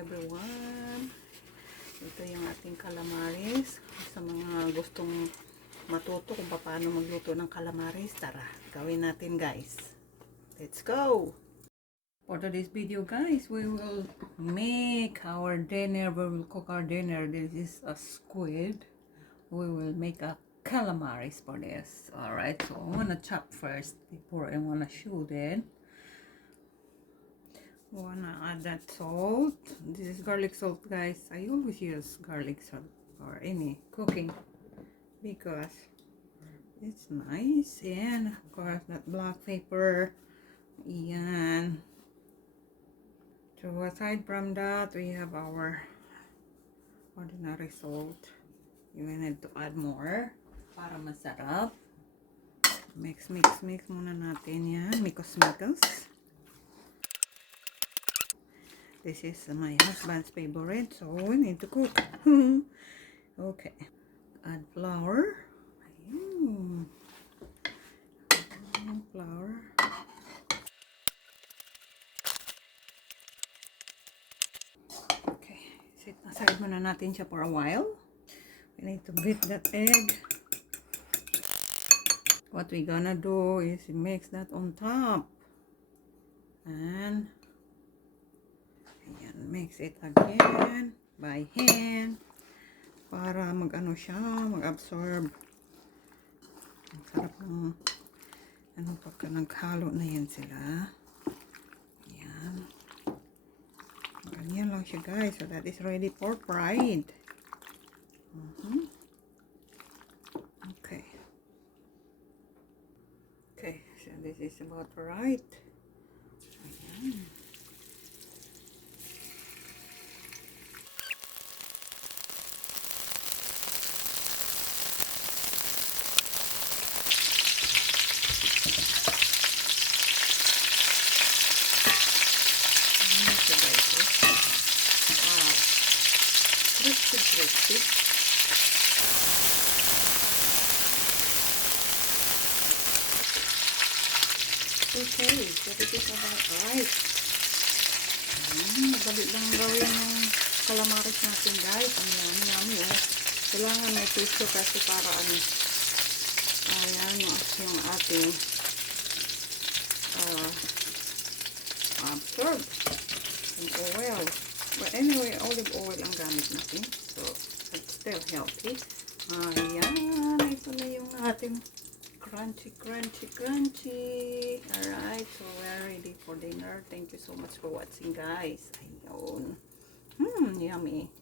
everyone. Ito yung ating calamaris. Sa mga gustong matuto kung paano magluto ng calamaris, tara, gawin natin guys. Let's go! For today's video guys, we will make our dinner. We will cook our dinner. This is a squid. We will make a calamaris for this. Alright, so I want to chop first before I want to shoot it. Wanna add that salt. This is garlic salt guys. I always use garlic salt for any cooking because it's nice. And of course that black pepper. Yan. So aside from that, we have our ordinary salt. You need to add more para masarap. Mix muna natin yan. Mikos. This is my husband's favorite, so we need to cook. Okay. Add flour. Flour. Okay. Set aside muna natin siya for a while. We need to beat that egg. What we gonna do is mix that on top. And mix it again by hand para mag-ano siya, mag-absorb. Ang sarap ng pagka naghalo na yan sila. Yan. Ganyan lang siya guys. So that is ready for fried. Okay. Okay. So this is about right. Ayan. Crispy. Okay, so this is about right. Madali lang gawin yung calamaris natin guys. Ang yummy oh. Kailangan may tissue kasi para ano. Ayan yung ating absorb yung oil. But anyway, olive oil ang gamit natin. So, it's still healthy. Ayan. Ito na yung ating crunchy. Alright. So, we're ready for dinner. Thank you so much for watching, guys. Ayun. Yummy.